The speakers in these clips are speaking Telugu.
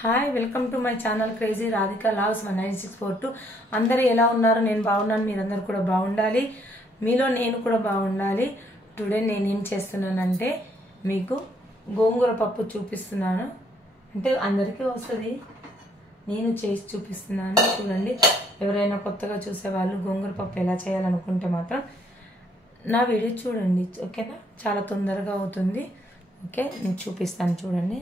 Hi welcome to my channel crazy Radhika loves 19642. అందరూ ఎలా ఉన్నారు? నేను బాగున్నాను, మీరందరూ కూడా బాగుండాలి, మీలో నేను కూడా బాగుండాలి. టుడే నేనేం చేస్తున్నానంటే మీకు గోంగూర పప్పు చూపిస్తున్నాను. అంటే అందరికీ వస్తుంది, నేను చేసి చూపిస్తున్నాను. చూడండి, ఎవరైనా కొత్తగా చూసేవాళ్ళు గోంగూర పప్పు ఎలా చేయాలనుకుంటే మాత్రం నా వీడియో చూడండి, ఓకేనా? చాలా తొందరగా అవుతుంది. ఓకే, నేను చూపిస్తాను, చూడండి.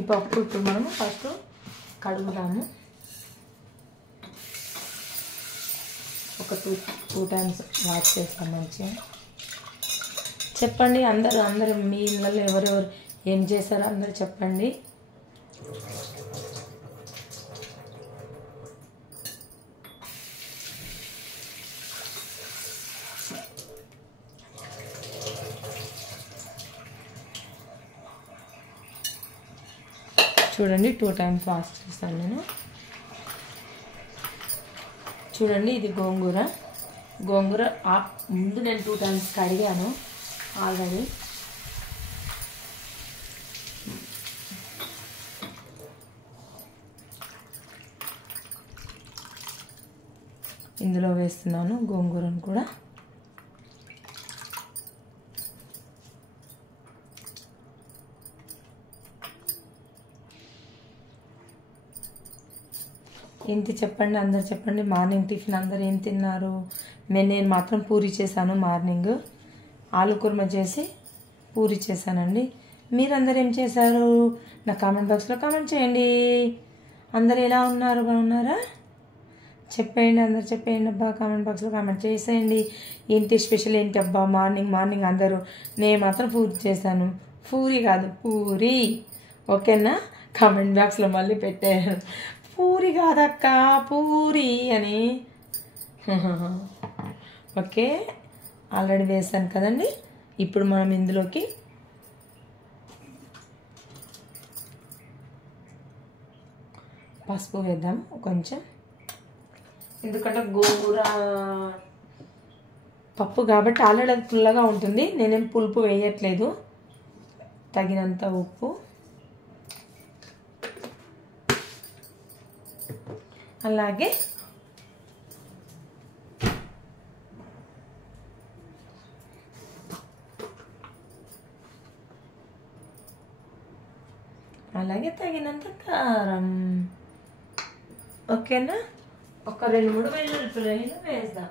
ఈ పప్పు ఇప్పుడు మనము ఫస్ట్ కడుగుదాము. ఒక టూ టైమ్స్ వాష్ చేస్తాం మంచిగా. చెప్పండి అందరూ మీ ఇళ్ళలో ఎవరెవరు ఏం చేశారో అందరూ చెప్పండి. చూడండి, 2 టైమ్స్ వాష్ చేస్తాను నేను. చూడండి, ఇది గోంగూర ముందు నేను 2 టైమ్స్ కడిగాను ఆల్రెడీ. ఇందులో వేస్తున్నాను గోంగూరను కూడా. ఏంటి చెప్పండి, అందరు చెప్పండి. మార్నింగ్ టిఫిన్ అందరు ఏం తిన్నారు? నేను మాత్రం పూరి చేశాను. మార్నింగ్ ఆలు కుర్మా చేసి పూరి చేశానండి. మీరందరూ ఏం చేశారు? నా కామెంట్ బాక్స్లో కామెంట్ చేయండి. అందరు ఎలా ఉన్నారు? బాగున్నారా? చెప్పేయండి, అందరు చెప్పేయండి అబ్బా. కామెంట్ బాక్స్లో కామెంట్ చేసేయండి. ఏంటి స్పెషల్ ఏంటి అబ్బా? మార్నింగ్ అందరూ. నేను మాత్రం పూరి చేశాను. పూరి కాదు, పూరి, ఓకేనా? కామెంట్ బాక్స్లో మళ్ళీ పెట్టారు, పూరి కాదక్క పూరి అని. ఓకే, ఆల్రెడీ వేసాను కదండి. ఇప్పుడు మనం ఇందులోకి పసుపు వేద్దాం కొంచెం, ఎందుకంటే గోంగూర పప్పు కాబట్టి ఆల్రెడీ అది పుల్లగా ఉంటుంది. నేనేం పులుపు వేయట్లేదు. తగినంత ఉప్పు, అలాగే తగినంత కారం, ఓకేనా? ఒక 2-3 వెల్లుల్లిపాయలు వేద్దాం.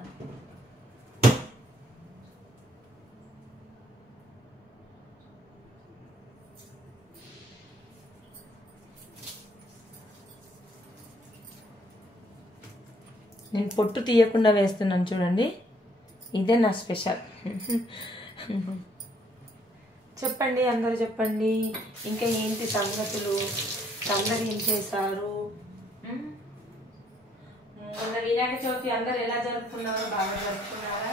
నేను పొట్టు తీయకుండా వేస్తున్నాను, చూడండి. ఇదే నా స్పెషల్. చెప్పండి, అందరూ చెప్పండి. ఇంకా ఏంటి సంగతులు? అందరు ఏం చేశారు? మొన్న వినాయక చవితి అందరు ఎలా జరుపుకున్నారు? బాగా జరుపుకున్నారా?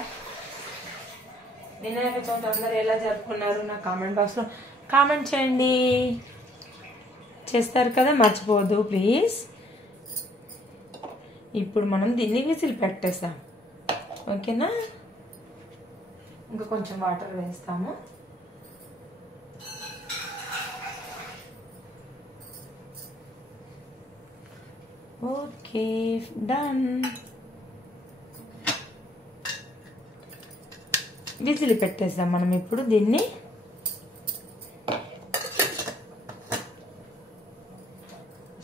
వినాయక చవితి అందరు ఎలా జరుపుకున్నారు? నా కామెంట్ బాక్స్లో కామెంట్ చేయండి. చేస్తారు కదా, మర్చిపోవద్దు ప్లీజ్. ఇప్పుడు మనం దీన్ని విజిల్ పెట్టేసాం, ఓకేనా? ఇంకా కొంచెం వాటర్ వేస్తాము. Okay, done. విజిల్ పెట్టేసాం మనం. ఇప్పుడు దీన్ని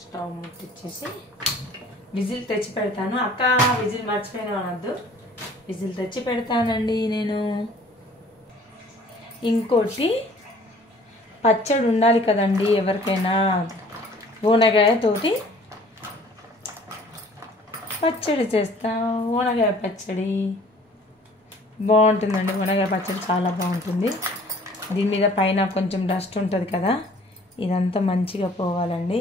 స్టవ్ ముట్టించేసి విజిల్ తెచ్చి పెడతాను. అక్క విజిల్ మర్చిపోయినా అనద్దు, విజిల్ తెచ్చి పెడతానండి నేను. ఇంకోటి, పచ్చడి ఉండాలి కదండి ఎవరికైనా. ఓనగాయతోటి పచ్చడి చేస్తా. ఓనగాయ పచ్చడి బాగుంటుందండి. ఓనగాయ పచ్చడి చాలా బాగుంటుంది. దీని మీద పైన కొంచెం డస్ట్ ఉంటుంది కదా, ఇదంతా మంచిగా పోవాలండి.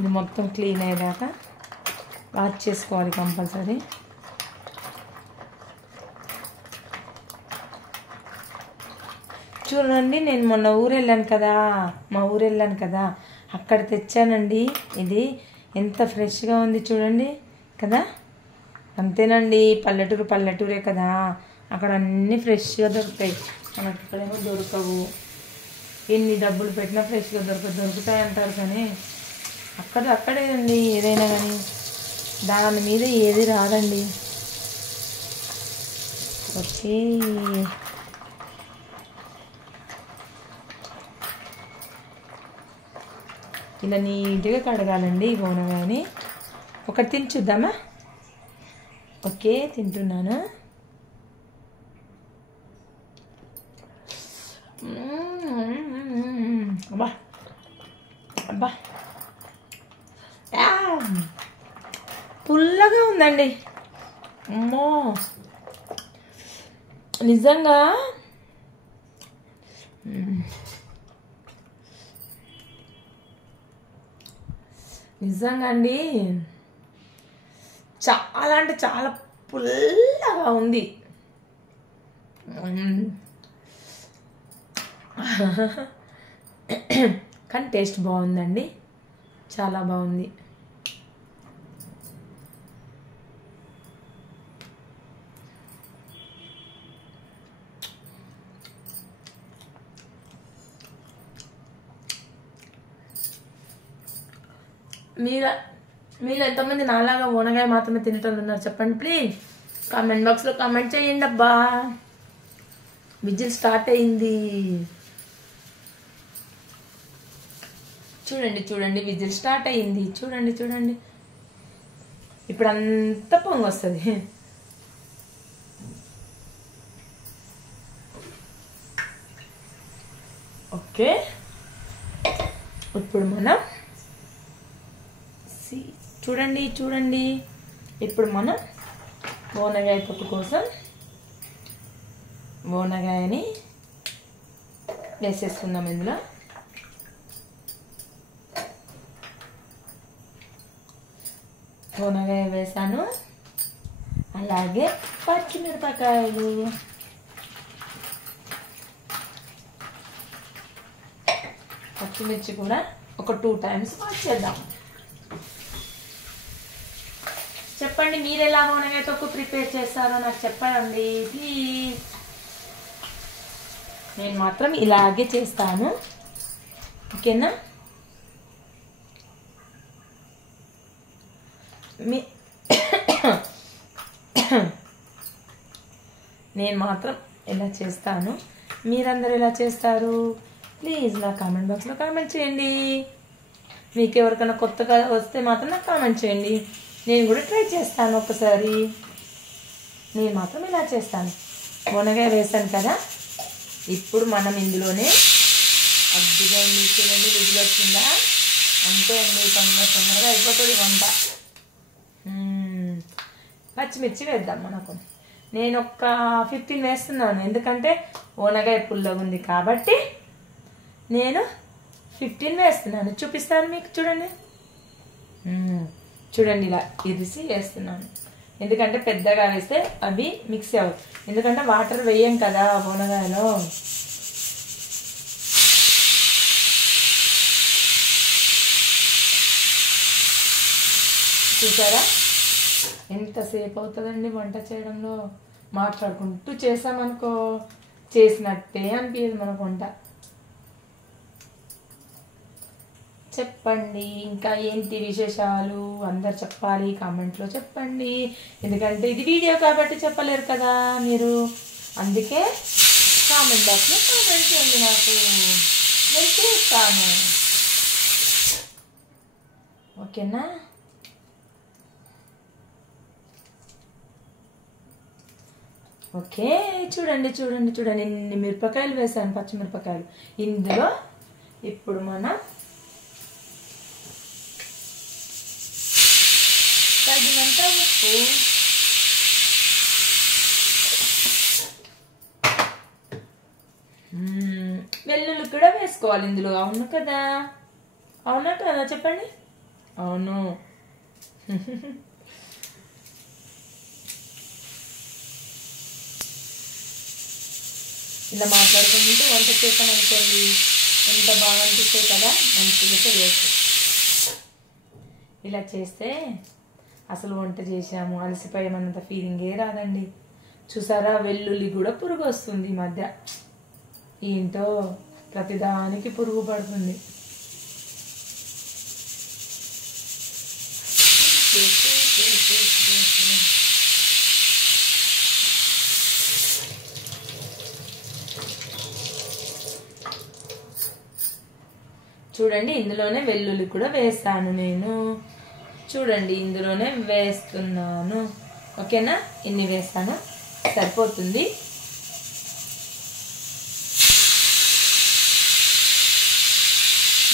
ఇది మొత్తం క్లీన్ అయ్యేదాకా వాష్ చేసుకోవాలి కంపల్సరీ. చూడండి, నేను మొన్న ఊరు వెళ్ళాను కదా, మా ఊరు వెళ్ళాను కదా, అక్కడ తెచ్చానండి. ఇది ఎంత ఫ్రెష్గా ఉంది చూడండి కదా. అంతేనండి, పల్లెటూరే కదా, అక్కడ అన్నీ ఫ్రెష్గా దొరుకుతాయి. మనకి ఇక్కడేమో దొరకవు. ఎన్ని డబ్బులు పెట్టినా ఫ్రెష్గా దొరుకుతాయి అంటారు, కానీ అక్కడే అండి ఏదైనా కానీ. దాని మీద ఏది రాదండి. ఓకే, ఇలా నీట్గా కడగాలండి ఈ బోనగాయని. ఒకటి తిని చూద్దామా? ఓకే, తింటున్నాను. అబ్బా అబ్బా, పుల్లగా ఉందండి. అమ్మో, నిజంగా అండి, చాలా అంటే చాలా పుల్లగా ఉంది. కానీ టేస్ట్ బాగుందండి, చాలా బాగుంది. మీరు ఎంతమంది నాలాగా ఓనగాయ మాత్రమే తినేటోళ్ళు ఉన్నారు చెప్పండి ప్లీజ్. కామెంట్ బాక్స్లో కామెంట్ చేయండి అబ్బా. విజిల్ స్టార్ట్ అయింది. చూడండి విజిల్ స్టార్ట్ అయింది. చూడండి ఇప్పుడు అంతా పొంగి వస్తుంది. ఓకే, ఇప్పుడు మనం చూడండి ఇప్పుడు మనం బోనగాయ పొట్టు కోసం బోనగాయని వేసేసుకుందాం. ఇందులో బోనగాయ వేసాను, అలాగే పచ్చిమిరపకాయలు, పచ్చిమిర్చి కూడా ఒక 2 times వాష్ చేద్దాం. చెప్పండి, మీరు ఎలా బోనగాయ తొక్కు ప్రిపేర్ చేస్తారో నాకు చెప్పండి ప్లీజ్. నేను మాత్రం ఇలాగే చేస్తాను, ఓకేనా? నేను మాత్రం ఎలా చేస్తాను, మీరందరూ ఎలా చేస్తారు ప్లీజ్ నా కామెంట్ బాక్స్లో కామెంట్ చేయండి. మీకు ఎవరికైనా కొత్తగా వస్తే మాత్రం నాకు కామెంట్ చేయండి, నేను కూడా ట్రై చేస్తాను ఒకసారి. నేను మాత్రం ఇలా చేస్తాను. బోనగాయ వేసాను కదా, ఇప్పుడు మనం ఇందులోనే అద్దుగా చూడండి విజిల్ వస్తుందా. అంతే అండి, తొందరగా అయిపోతుంది వంట. పచ్చిమిర్చి వేద్దాం మనకు. నేను ఒక 15 వేస్తున్నాను, ఎందుకంటే బోనగాయ పుల్లగా ఉంది కాబట్టి నేను 15 వేస్తున్నాను. చూపిస్తాను మీకు, చూడండి ఇలా ఇరిసి వేస్తున్నాను. ఎందుకంటే పెద్దగా వేస్తే అవి మిక్స్ అవ్వవు, ఎందుకంటే వాటర్ వేయం కదా బోనగాయలో. చూసారా ఎంతసేపు అవుతుందండి వంట చేయడంలో. మాట్లాడుకుంటూ చేసామనుకో చేసినట్టే అనిపించదు మనకు వంట. చెప్పండి ఇంకా ఏంటి విశేషాలు, అందరు చెప్పాలి, కామెంట్లో చెప్పండి. ఎందుకంటే ఇది వీడియో కాబట్టి చెప్పలేరు కదా మీరు, అందుకే కామెంట్ బాక్స్లో కామెంట్ చేయండి, నాకు నేను చేస్తాను, ఓకేనా? ఓకే, చూడండి ఎన్ని మిరపకాయలు వేసాను, పచ్చిమిరపకాయలు. ఇందులో ఇప్పుడు మనం తగినంత ఉప్పు, వెల్లుల్లి కూడా వేసుకోవాలి ఇందులో. అవునా కదా చెప్పండి. అవును. ఇలా మాట్లాడుకుంటూ వంట చేసామనుకోండి ఎంత బాగా అనిపిస్తాయి కదా, మంచిగా వేస్ట్. ఇలా చేస్తే అసలు వంట చేసాము అలసిపోయామన్నంత ఫీలింగే రాదండి. చూసారా, వెల్లుల్లి కూడా పురుగు వస్తుంది ఈ మధ్య. ఏంటో ప్రతిదానికి పురుగు పడుతుంది. చూడండి, ఇందులోనే వెల్లుల్లి కూడా వేస్తాను నేను. చూడండి, ఇందులోనే వేస్తున్నాను. ఓకేనా, ఇన్ని వేస్తాను, సరిపోతుంది.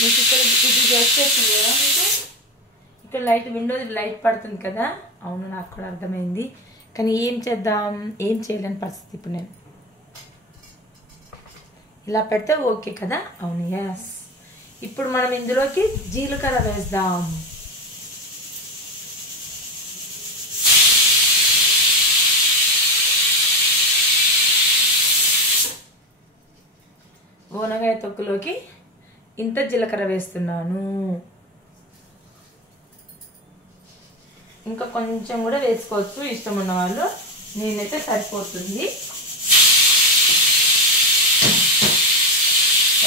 మీకు ఇక్కడ ఇది చేస్తుంది కదా, మీకు ఇక్కడ లైట్ విండో లైట్ పడుతుంది కదా. అవును, నాకు కూడా అర్థమైంది. కానీ ఏం చేద్దాం, ఏం చేయలేని పరిస్థితి ఇప్పుడు నేను. ఇలా పెడితే ఓకే కదా. అవును, ఎస్. ఇప్పుడు మనం ఇందులోకి జీలకర్ర వేద్దాం. ఓనగాయ తొక్కులోకి ఇంత జీలకర్ర వేస్తున్నాను. ఇంకా కొంచెం కూడా వేసుకోవచ్చు ఇష్టం ఉన్న వాళ్ళు. నేనైతే సరిపోతుంది.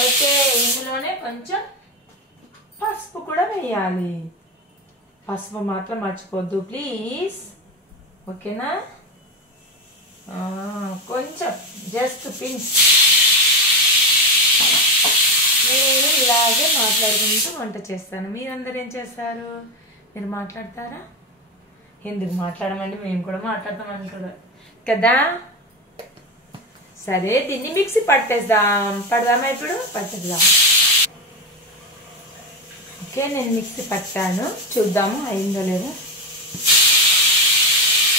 ఓకే, ఇందులోనే కొంచెం పసుపు కూడా వేయాలి. పసుపు మాత్రం మర్చిపోద్దు ప్లీజ్. ఓకేనా, కొంచెం జస్ట్ పించ్. నేను ఇలాగే మాట్లాడుకుంటూ వంట చేస్తాను. మీరందరూ ఏం చేస్తారు? మీరు మాట్లాడతారా? ఎందుకు మాట్లాడమండి, మేము కూడా మాట్లాడతాం అనుకోడు కదా. సరే, దీన్ని మిక్సీ పడదామా ఇప్పుడు? పట్టేద్దాం. ఓకే, నేను మిక్సీ పట్టాను. చూద్దాము అయిందో లేదో.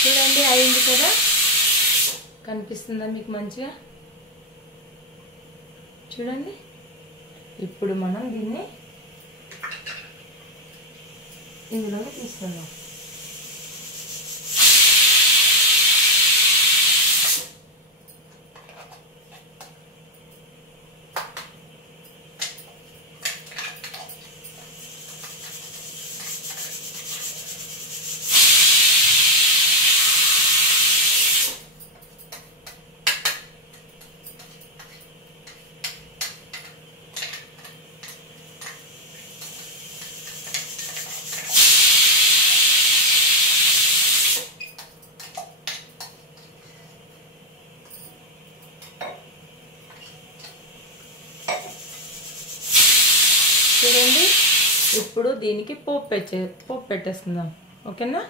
చూడండి, అయింది కదా. కనిపిస్తుందా మీకు మంచిగా? చూడండి. ఇప్పుడు మనం దీన్ని ఇందులోకి తీసుకుందాం. చూడండి, ఇప్పుడు దీనికి పోపు పెట్టేస్తున్నాం. ఓకేనా.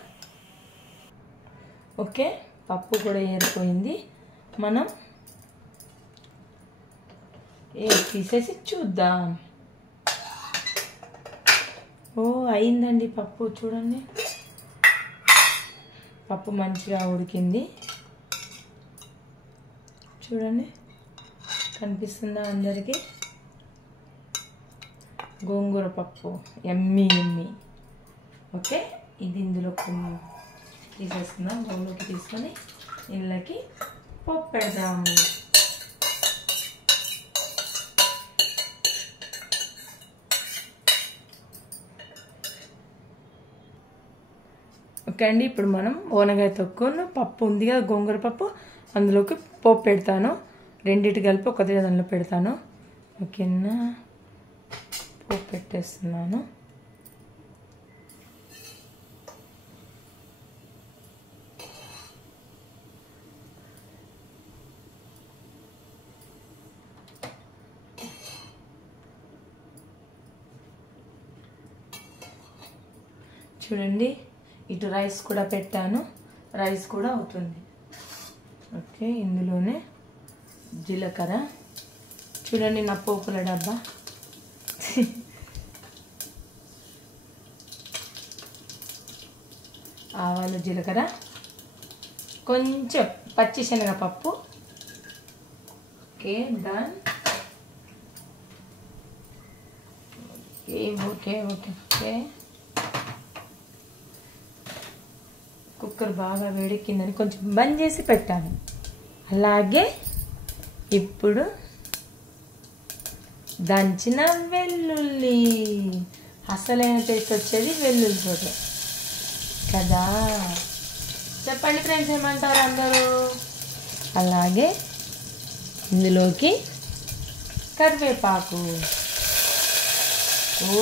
ఓకే, పప్పు కూడా ఏరిపోయింది. మనం తీసేసి చూద్దాం. ఓ, అయిందండి పప్పు. చూడండి, పప్పు మంచిగా ఉడికింది. చూడండి, కనిపిస్తుందా అందరికీ? గోంగూర పప్పు ఎమ్మి ఎమ్మి. ఓకే, ఇది ఇందులో తీసేసుకుందాం. బౌల్లోకి తీసుకొని ఇళ్ళకి పప్పు పెడదాము. ఓకే అండి, ఇప్పుడు మనం ఓనగాయ తొక్కును పప్పు ఉంది కదా, గోంగూర పప్పు, అందులోకి పోపు పెడతాను. రెండింటి కలిపి ఒక దానిలో పెడతాను. ఓకేనా, పోపు పెట్టేస్తున్నాను. చూడండి, ఇటు రైస్ కూడా పెట్టాను. రైస్ కూడా అవుతుంది. ఓకే, ఇందులోనే జీలకర్ర. చూడండి, నా పోపుల డబ్బా. ఆవాలు, జీలకర్ర, కొంచెం పచ్చిశనగపప్పు. Okay, done. Okay okay okay okay. Cooker బాగా వేడెక్కిందని కొంచెం బంద్ చేసి పెట్టాను. అలాగే ఇప్పుడు దంచిన వెల్లుల్లి, అసలైన టేస్ట్ వచ్చేది వెల్లుల్లితోటే కదా. చెప్పండి ఫ్రెండ్స్, ఏమంటారు అందరూ? అలాగే ఇందులోకి కరివేపాకు. ఓ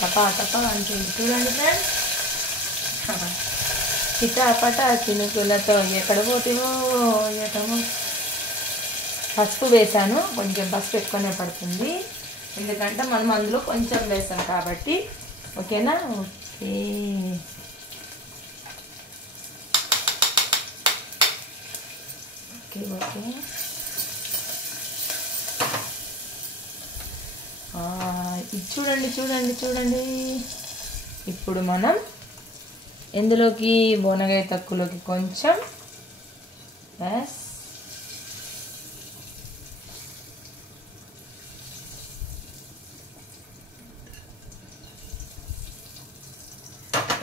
టపా టపా అంటే చూడండి ఫ్రెండ్స్, చిటాపట చినుకులతో ఎక్కడ పోతేవో ఎటమో. పసుపు వేసాను, కొంచెం పసుపు ఎక్కువనే పడుతుంది ఎందుకంటే మనం అందులో కొంచెం వేసాం కాబట్టి. ఓకేనా? ఓకే. Okay okay. ఇది చూడండి చూడండి చూడండి. ఇప్పుడు మనం ఇందులోకి బోనగాయ తక్కువలోకి కొంచెం ఎస్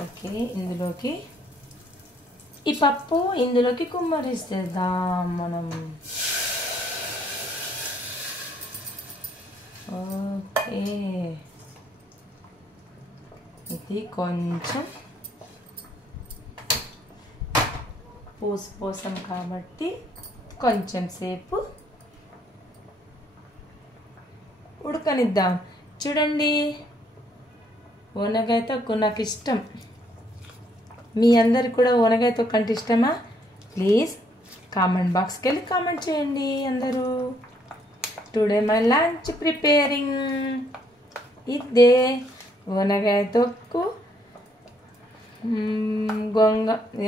ఓకే, ఇందులోకి ఈ పప్పు ఇందులోకి కుమ్మరిస్తేద్దాం మనం. ఓకే, ఇది కొంచెం పోసాం కాబట్టి కొంచెం సేపు ఉడకనిద్దాం. చూడండి, ఓనగాయ తొక్కు నాకు ఇష్టం. మీ అందరికి కూడా ఓనగాయ తొక్కు అంటే ఇష్టమా? ప్లీజ్ కామెంట్ బాక్స్కి వెళ్ళి కామెంట్ చేయండి అందరూ. Today my lunch preparing. ఇదే ఓనగాయ తొక్కు,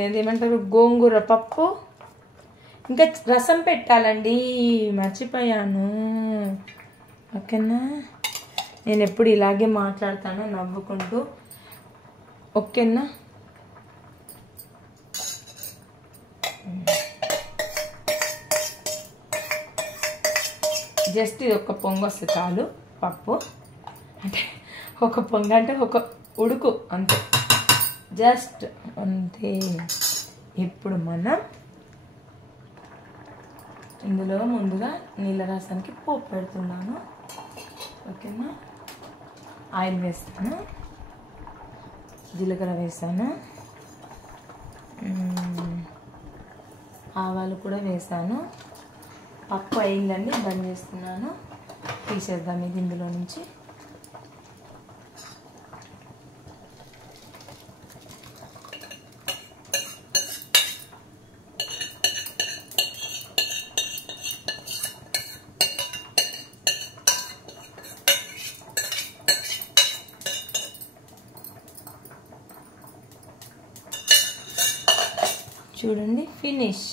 ఏదేమంటారు, గోంగూర పప్పు, ఇంకా రసం పెట్టాలండి, మర్చిపోయాను. ఓకేనా? నేను ఎప్పుడు ఇలాగే మాట్లాడతాను నవ్వుకుంటూ. ఓకేనా? జస్ట్ ఇది ఒక పొంగు వస్తే చాలు. పప్పు అంటే ఒక పొంగు అంటే ఒక ఉడుకు అంతే, జస్ట్ అంతే. ఇప్పుడు మనం ఇందులో ముందుగా నీళ్ళ రసానికి పోపు పెడుతున్నాను. ఓకేనా? ఆయిల్ వేస్తాను, జీలకర్ర వేసాను, ఆవాలు కూడా వేసాను. పప్పు అయిందండి, బంద్ చేస్తున్నాను. తీసేద్దాం ఇది ఇందులో నుంచి. చూడండి, ఫినిష్.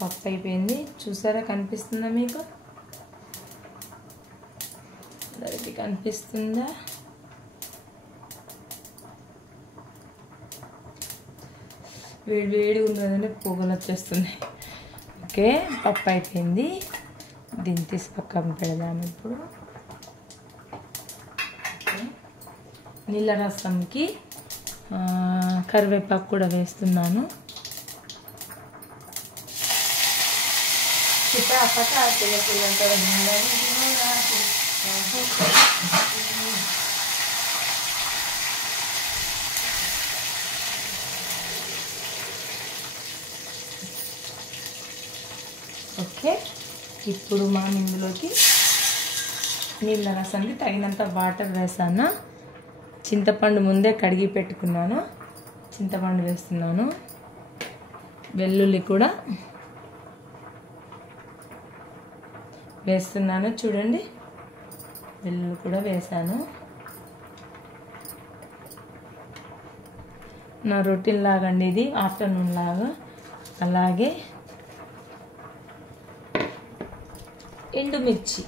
పప్పు అయిపోయింది. చూసారా? కనిపిస్తుందా మీకు? ఇది కనిపిస్తుందా? వేడి వేడి ఉన్నదంటే పొగలు వచ్చేస్తున్నాయి. ఓకే, పప్పు అయిపోయింది. దీన్ని తీసి పక్కన పెడదాము. ఇప్పుడు నీళ్ళ రసంకి కరివేపాకు కూడా వేస్తున్నాను. ఓకే, ఇప్పుడు మనం ఇందులోకి నీళ్ళ రసానికి తగినంత వాటర్ వేసాను. చింతపండు ముందే కడిగి పెట్టుకున్నాను, చింతపండు వేస్తున్నాను. వెల్లుల్లి కూడా వేస్తున్నాను. చూడండి, వెల్లుల్లి కూడా వేసాను. నా రొటీన్ లాగా అండి ఇది, ఆఫ్టర్నూన్ లాగా. అలాగే ఎండుమిర్చి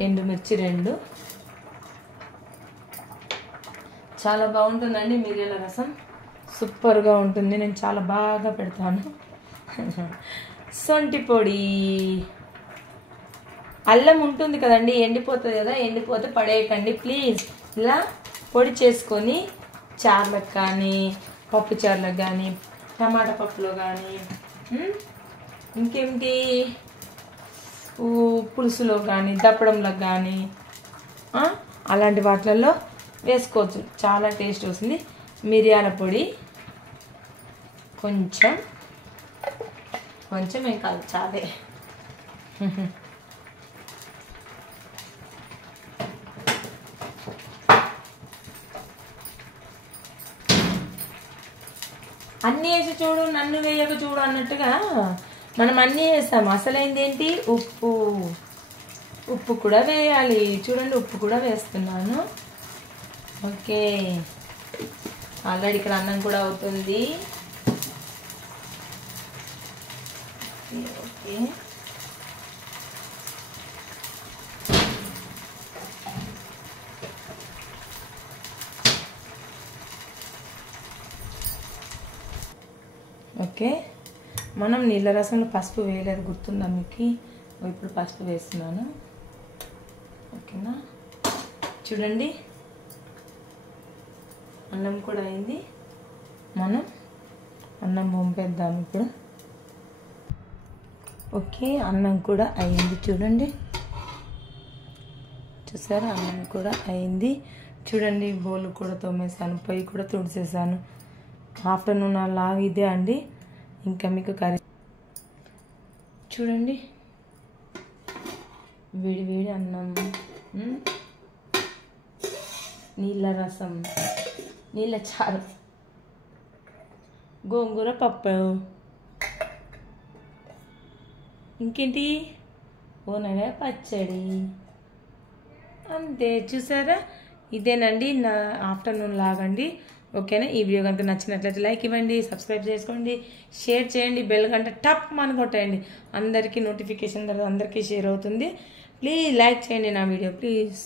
2 చాలా బాగుంటుందండి. మిరియాల రసం సూపర్గా ఉంటుంది. నేను చాలా బాగా పెడతాను. సొంటి పొడి, అల్లం ఉంటుంది కదండి, ఎండిపోతుంది కదా, ఎండిపోతే పడేయకండి ప్లీజ్. ఇలా పొడి చేసుకొని చార్లకు కానీ, పప్పు చార్లకు కానీ, టమాటా పప్పులో కానీ ఇంకేమిటి పులుసులో కానీ దప్పడంలో కానీ అలాంటి వాటిల్లో వేసుకోవచ్చు. చాలా టేస్ట్ వస్తుంది. మిరియాల పొడి కొంచెం ఏం కాదు, చాలే. అన్నీ వేసి చూడు, నన్ను వేయక చూడు అన్నట్టుగా మనం అన్నీ వేస్తాం. అసలైంది ఏంటి? ఉప్పు కూడా వేయాలి. చూడండి, ఉప్పు కూడా వేస్తున్నాను. ఓకే, ఆల్రెడీ ఇక్కడ అన్నం కూడా అవుతుంది. ఓకే, ఓకే, మనం నీళ్ళ రసంలో పసుపు వేయలేదు, గుర్తుందా మీకు? ఇప్పుడు పసుపు వేస్తున్నాను. ఓకేనా, చూడండి అన్నం కూడా అయింది. మనం అన్నం పంపేద్దాం ఇప్పుడు. ఓకే, అన్నం కూడా అయింది. చూడండి, చూసారా? అన్నం కూడా అయింది. చూడండి, బౌల్ కూడా తోమేసాను, పొయ్యి కూడా తుడిచేసాను. ఆఫ్టర్నూన్ అలా ఇదే అండి. ఇంకా మీకు కర్రీ చూడండి, వేడి వేడి అన్నం, నీళ్ళ రసం, నీళ్ళ చారు, గోంగూర పప్పు, ఇంకేంటి ఓనగా పచ్చడి, అంతే. చూసారా? ఇదేనండి నా ఆఫ్టర్నూన్ లాగండి. ఓకేనా? ఈ వీడియో కనుక నచ్చినట్లయితే లైక్ ఇవ్వండి, సబ్స్క్రైబ్ చేసుకోండి, షేర్ చేయండి, బెల్ గంట టప్ అని కొట్టేయండి. అందరికీ నోటిఫికేషన్ అందరికీ షేర్ అవుతుంది. ప్లీజ్ లైక్ చేయండి నా వీడియో, ప్లీజ్.